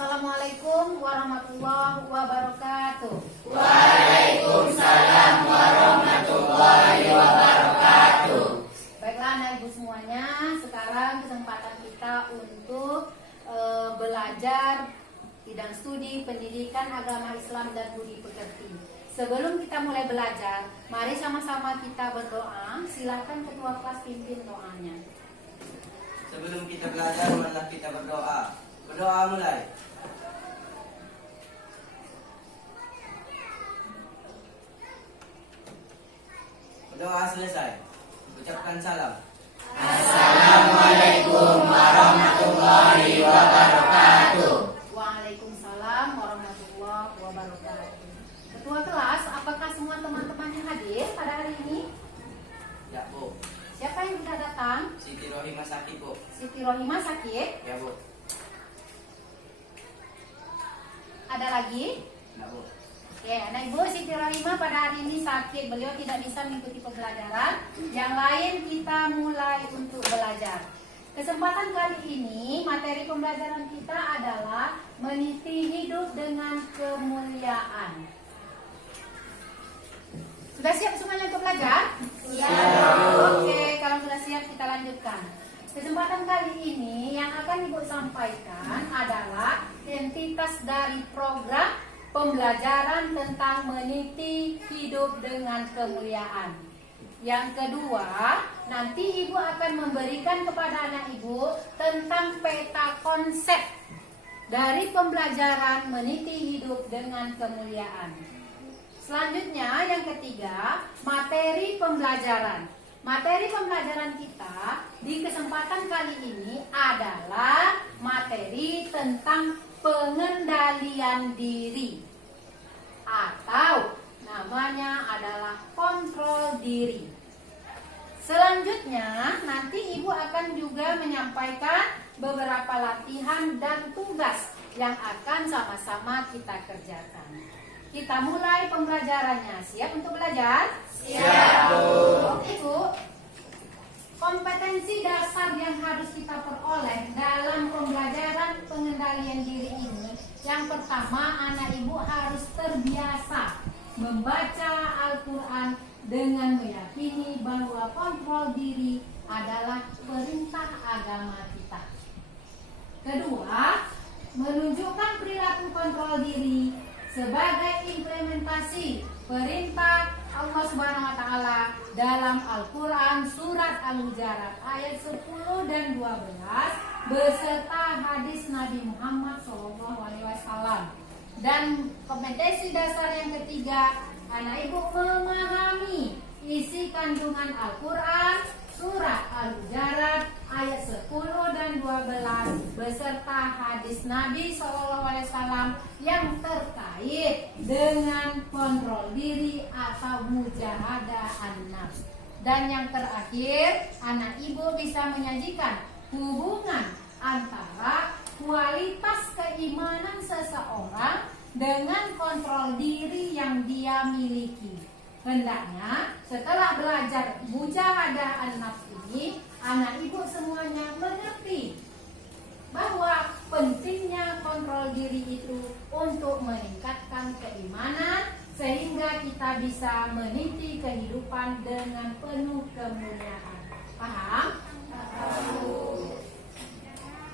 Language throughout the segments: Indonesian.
Assalamualaikum warahmatullahi wabarakatuh. Waalaikumsalam warahmatullahi wabarakatuh. Baiklah anak ibu semuanya, sekarang kesempatan kita untuk belajar bidang studi pendidikan agama Islam dan budi pekerti. Sebelum kita mulai belajar, mari sama-sama kita berdoa. Silakan ketua kelas pimpin doanya. Sebelum kita belajar, marilah kita berdoa. Berdoa mulai. Berdoa selesai. Ucapkan salam. Assalamualaikum warahmatullahi wabarakatuh. Waalaikumsalam warahmatullahi wabarakatuh. Ketua kelas, apakah semua teman-teman yang hadir pada hari ini? Ya, Bu. Siapa yang sudah datang? Siti Rohimah sakit, Bu. Siti Rohimah sakit. Ya, Bu. Ada lagi? Ya, Bu. Oke, anak ibu, Siti Rohimah pada hari ini sakit. Beliau tidak bisa mengikuti pembelajaran. Yang lain kita mulai untuk belajar. Kesempatan kali ini materi pembelajaran kita adalah meniti hidup dengan kemuliaan. Sudah siap semuanya untuk belajar? Siap. Oke, kalau sudah siap kita lanjutkan. Kesempatan kali ini yang akan ibu sampaikan adalah entitas dari program pembelajaran tentang meniti hidup dengan kemuliaan. Yang kedua, nanti ibu akan memberikan kepada anak ibu tentang peta konsep dari pembelajaran meniti hidup dengan kemuliaan. Selanjutnya, yang ketiga, materi pembelajaran. Materi pembelajaran kita di kesempatan kali ini adalah materi tentang pengendalian diri, atau namanya adalah kontrol diri. Selanjutnya nanti ibu akan juga menyampaikan beberapa latihan dan tugas yang akan sama-sama kita kerjakan. Kita mulai pembelajarannya. Siap untuk belajar? Siap, Bu. Oke, Bu. Kompetensi dasar yang harus kita peroleh dalam pembelajaran pengendalian diri ini, yang pertama, anak ibu harus terbiasa membaca Al-Quran dengan meyakini bahwa kontrol diri adalah perintah agama kita. Kedua, menunjukkan perilaku kontrol diri sebagai implementasi perintah Allah Subhanahu wa taala dalam Al-Qur'an surat Al-Hujurat ayat 10 dan 12 beserta hadis Nabi Muhammad SAW. Dan kompetensi dasar yang ketiga, anak ibu memahami isi kandungan Al-Qur'an surat Al-Hujurat ayat 10 dan 12 beserta hadis Nabi SAW yang terkait dengan kontrol diri atau mujahadah an-nafs. Dan yang terakhir, anak ibu bisa menyajikan hubungan antara kualitas keimanan seseorang dengan kontrol diri yang dia miliki. Hendaknya setelah belajar mujahadah an-nafs ini, anak ibu semuanya mengerti bahwa pentingnya kontrol diri itu untuk meningkatkan keimanan sehingga kita bisa meniti kehidupan dengan penuh kemuliaan. Paham?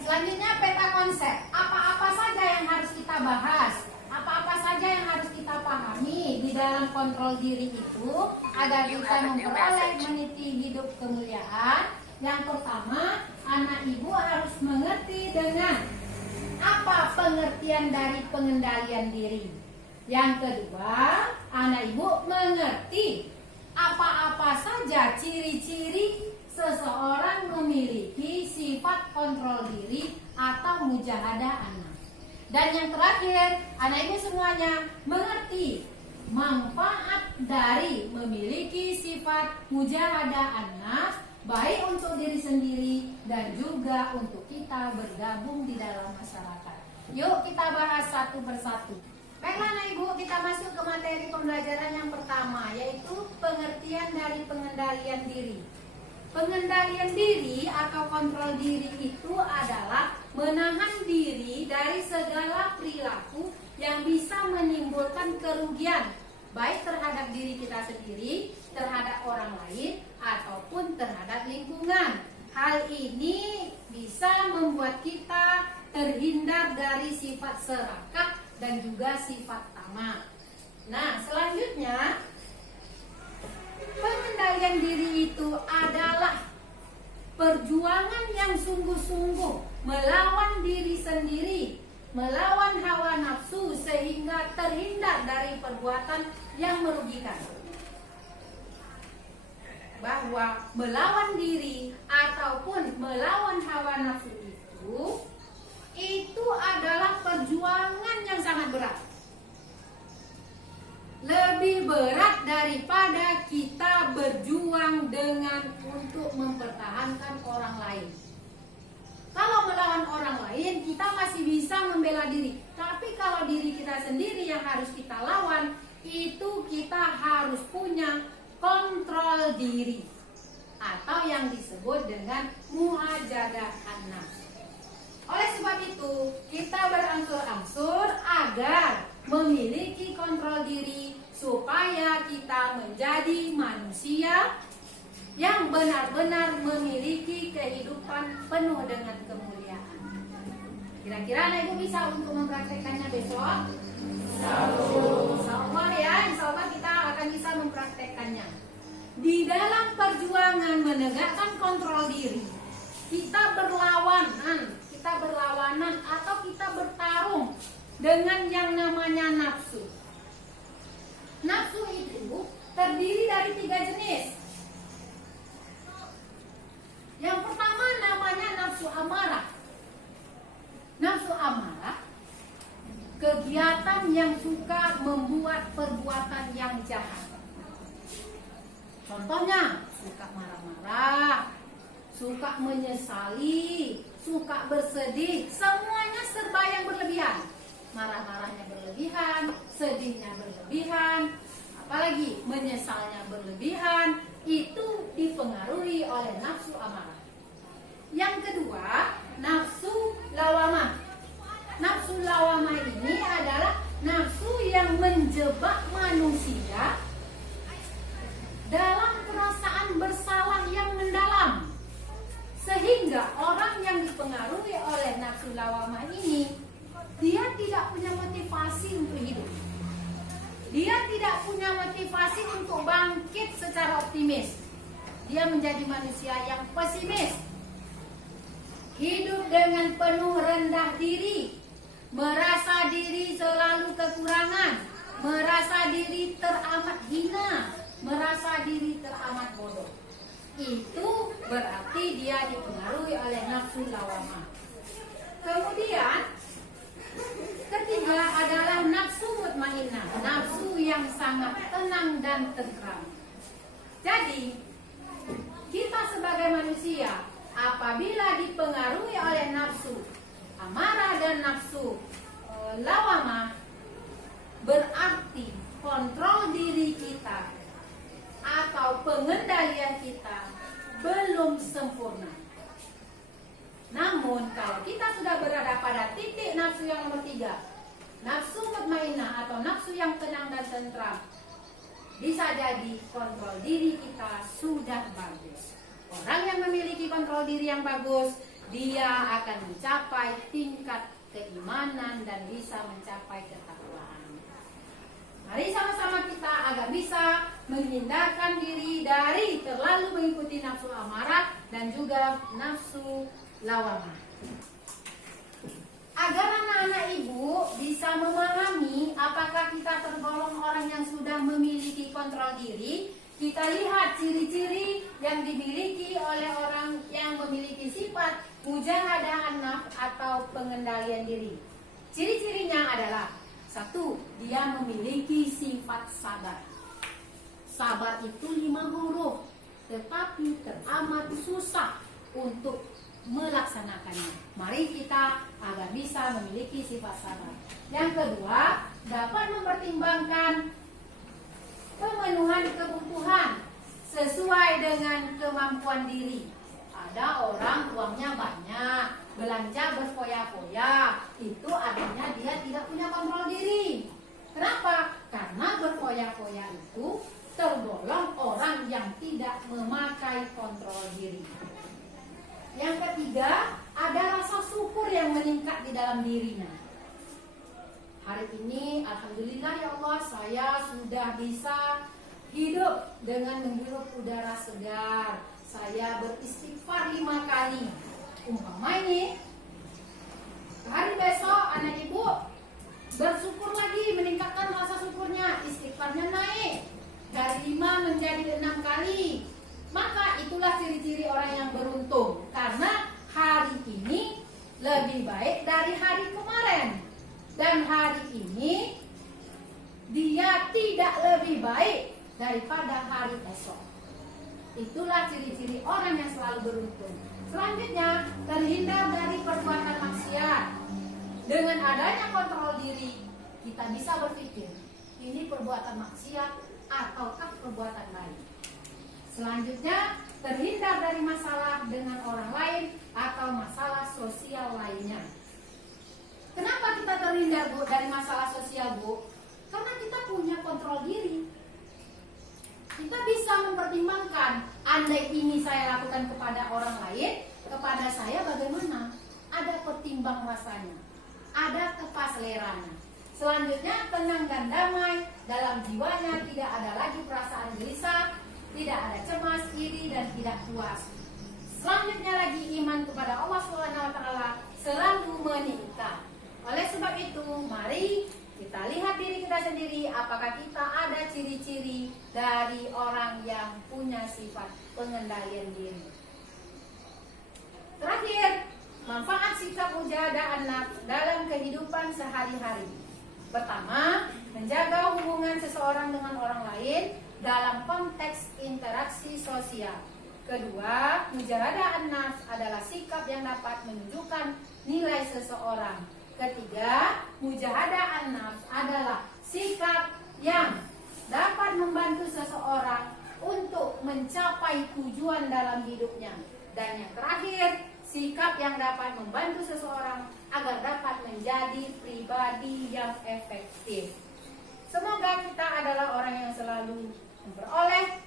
Selanjutnya peta konsep. Apa-apa saja yang harus kita bahas? Apa-apa saja yang harus kita pahami di dalam kontrol diri itu agar kita memperoleh meniti hidup kemuliaan? Yang pertama, anak ibu harus mengerti dengan apa pengertian dari pengendalian diri. Yang kedua, anak ibu mengerti apa-apa saja ciri-ciri seseorang memiliki sifat kontrol diri atau mujahadah an-nafs. Dan yang terakhir, anak ibu semuanya mengerti manfaat dari memiliki sifat mujahadah an-nafs, baik untuk diri sendiri dan juga untuk kita bergabung di dalam masyarakat. Yuk kita bahas satu persatu. Baiklah anak ibu, kita masuk ke materi pembelajaran yang pertama, yaitu pengertian dari pengendalian diri. Pengendalian diri atau kontrol diri itu adalah menahan diri dari dari segala perilaku yang bisa menimbulkan kerugian baik terhadap diri kita sendiri, terhadap orang lain, ataupun terhadap lingkungan. Hal ini bisa membuat kita terhindar dari sifat serakah dan juga sifat tamak. Nah, selanjutnya pengendalian diri itu adalah perjuangan yang sungguh-sungguh melawan diri sendiri, melawan hawa nafsu sehingga terhindar dari perbuatan yang merugikan. Bahwa melawan diri ataupun melawan hawa nafsu itu adalah perjuangan yang sangat berat. Lebih berat daripada kita berjuang dengan untuk mempertahankan orang lain. Kalau melawan orang lain, kita masih bisa membela diri. Tapi kalau diri kita sendiri yang harus kita lawan, itu kita harus punya kontrol diri. Atau yang disebut dengan muhajadah an-nafs. Oleh sebab itu, kita berangsur-angsur agar memiliki kontrol diri supaya kita menjadi manusia yang benar-benar memiliki kehidupan penuh dengan kemuliaan. Kira-kira Anak Ibu bisa untuk mempraktekannya besok? Insyaallah ya, insyaallah kita akan bisa mempraktekannya. Di dalam perjuangan menegakkan kontrol diri, kita berlawanan atau kita bertarung dengan yang namanya nafsu. Nafsu itu terdiri dari 3 jenis. Yang pertama namanya nafsu amarah. Nafsu amarah, kegiatan yang suka membuat perbuatan yang jahat. Contohnya, suka marah-marah, suka menyesali, suka bersedih, semuanya serba yang berlebihan. Marah-marahnya berlebihan, sedihnya berlebihan, apalagi menyesalnya berlebihan, itu dipengaruhi oleh nafsu amarah. Yang kedua, nafsu lawamah. Nafsu lawamah ini adalah nafsu yang menjebak manusia dalam perasaan bersalah yang mendalam. Sehingga orang yang dipengaruhi oleh nafsu lawamah ini, dia tidak punya motivasi untuk hidup. Dia tidak punya motivasi untuk bangkit secara optimis. Dia menjadi manusia yang pesimis. Hidup dengan penuh rendah diri, merasa diri selalu kekurangan, merasa diri teramat hina, merasa diri teramat bodoh. Itu berarti dia dipengaruhi oleh nafsu lawamah. Kemudian ketiga adalah nafsu mutmainnah, nafsu yang sangat tenang dan tentram. Jadi kita sebagai manusia apabila dipengaruhi oleh nafsu amarah dan nafsu lawamah, berarti kontrol diri kita atau pengendalian kita belum sempurna. Namun kalau kita sudah berada pada titik nafsu yang nomor 3, nafsu mutmainnah atau nafsu yang tenang dan tentram, bisa jadi kontrol diri kita sudah bagus. Orang yang memiliki kontrol diri yang bagus, dia akan mencapai tingkat keimanan dan bisa mencapai ketakwaan. Mari sama-sama kita agar bisa menghindarkan diri dari terlalu mengikuti nafsu amarah dan juga nafsu lawamah. Agar anak-anak ibu bisa memahami apakah kita tergolong orang yang sudah memiliki kontrol diri, kita lihat ciri-ciri yang dimiliki oleh orang yang memiliki sifat mujahadah an-nafs atau pengendalian diri. Ciri-cirinya adalah 1, dia memiliki sifat sabar. Sabar itu 5 huruf, tetapi teramat susah untuk melaksanakannya. Mari kita agar bisa memiliki sifat sabar. Yang kedua, dapat mempertimbangkan pemenuhan kebutuhan sesuai dengan kemampuan diri. Ada orang uangnya banyak, belanja berfoya-foya, itu artinya dia tidak punya kontrol diri. Kenapa? Karena berfoya-foya itu tergolong orang yang tidak memakai kontrol diri. Yang ketiga, ada rasa syukur yang meningkat di dalam dirinya. Hari ini, alhamdulillah ya Allah, saya sudah bisa hidup dengan menghirup udara segar. Saya beristighfar 5 kali. Umpama ini, hari besok anak ibu bersyukur lagi, meningkatkan rasa syukurnya, istighfarnya naik dari 5 menjadi 6 kali. Maka itulah ciri-ciri orang yang beruntung, karena hari ini lebih baik dari hari kemarin, dan hari ini dia tidak lebih baik daripada hari esok. Itulah ciri-ciri orang yang selalu beruntung. Selanjutnya, terhindar dari perbuatan maksiat. Dengan adanya kontrol diri, kita bisa berpikir, ini perbuatan maksiat ataukah perbuatan baik. Selanjutnya, terhindar dari masalah dengan orang lain atau masalah sosial lainnya. Kenapa kita terhindar, Bu, dari masalah sosial, Bu? Karena kita punya kontrol diri. Kita bisa mempertimbangkan, andai ini saya lakukan kepada orang lain, kepada saya bagaimana? Ada pertimbang rasanya, ada kepas seleranya. Selanjutnya, tenang dan damai dalam jiwanya, tidak ada lagi perasaan gelisah, tidak ada cemas, iri, dan tidak puas. Selanjutnya lagi, iman kepada Allah SWT selalu meningkat. Oleh sebab itu, mari kita lihat diri kita sendiri, apakah kita ada ciri-ciri dari orang yang punya sifat pengendalian diri. Terakhir, manfaat sikap mujahadah nafs dalam kehidupan sehari-hari. Pertama, menjaga hubungan seseorang dengan orang lain dalam konteks interaksi sosial. Kedua, mujahadah nafs adalah sikap yang dapat menunjukkan nilai seseorang. Ketiga, mujahadah nafs adalah sikap yang dapat membantu seseorang untuk mencapai tujuan dalam hidupnya. Dan yang terakhir, sikap yang dapat membantu seseorang agar dapat menjadi pribadi yang efektif. Semoga kita adalah orang yang selalu memperoleh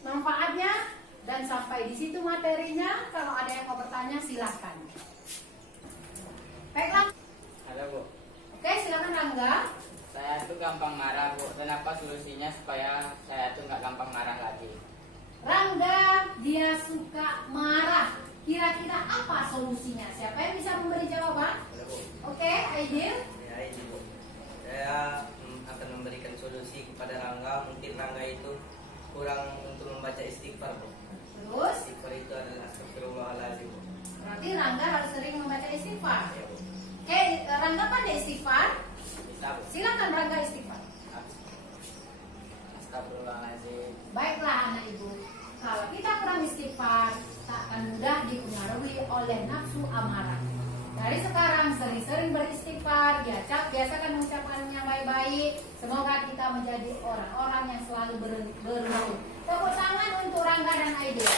manfaatnya. Dan sampai di situ materinya. Kalau ada yang mau bertanya, silahkan. Baiklah. Halo, Bu. Oke, silakan Rangga. Saya tuh gampang marah, Bu. Dan apa solusinya supaya saya tuh nggak gampang marah lagi? Rangga, dia suka marah. Kira-kira apa solusinya? Siapa yang bisa memberi jawaban? Halo, Bu. Oke, Aidil. Ya, ini, Bu. Saya akan memberikan solusi kepada Rangga. Mungkin Rangga itu kurang untuk membaca istighfar, Bu. Terus, Istighfar itu adalah astagfirullahaladzim, Bu. berarti Rangga harus sering membaca istighfar. Ya, Bu. Oke, Rangga pandai istighfar. Bisa, Bu. Silakan Rangga istighfar. Astagfirullahaladzim. Baiklah anak ibu, kalau kita kurang istighfar, tak akan mudah dipengaruhi oleh nafsu amarah. Dari sekarang sering-sering beristighfar, biasakan mengucapkan yang baik-baik. Semoga kita menjadi orang-orang yang selalu beruntung. Tepuk tangan untuk Rangga dan Aidil.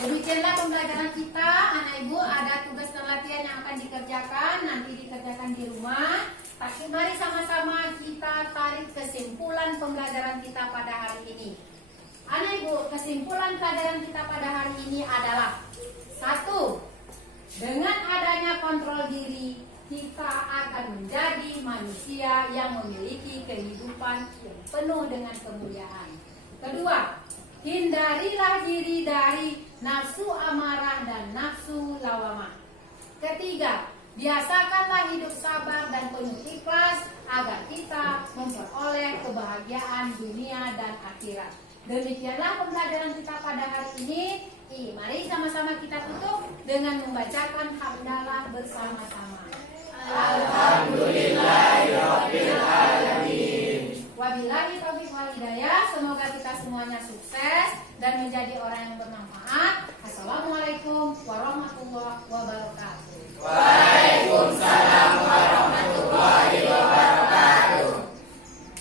Demikianlah pembelajaran kita, anak ibu. Ada tugas dan latihan yang akan dikerjakan, nanti dikerjakan di rumah. Tapi mari sama-sama kita tarik kesimpulan pembelajaran kita pada hari ini. Anak ibu, kesimpulan pelajaran kita pada hari ini adalah: 1. Dengan adanya kontrol diri, kita akan menjadi manusia yang memiliki kehidupan yang penuh dengan kemuliaan. Kedua, hindarilah diri dari nafsu amarah dan nafsu lawamah. Ketiga, biasakanlah hidup sabar dan penuh ikhlas agar kita memperoleh kebahagiaan dunia dan akhirat. Demikianlah pembelajaran kita pada hari ini. Mari sama-sama kita tutup dengan membacakan hamdalah bersama-sama. Alhamdulillahirabbil alamin. Wabillahi taufiq wal hidayah. Semoga kita semuanya sukses dan menjadi orang yang bermanfaat. Assalamualaikum warahmatullahi wabarakatuh. Waalaikumsalam.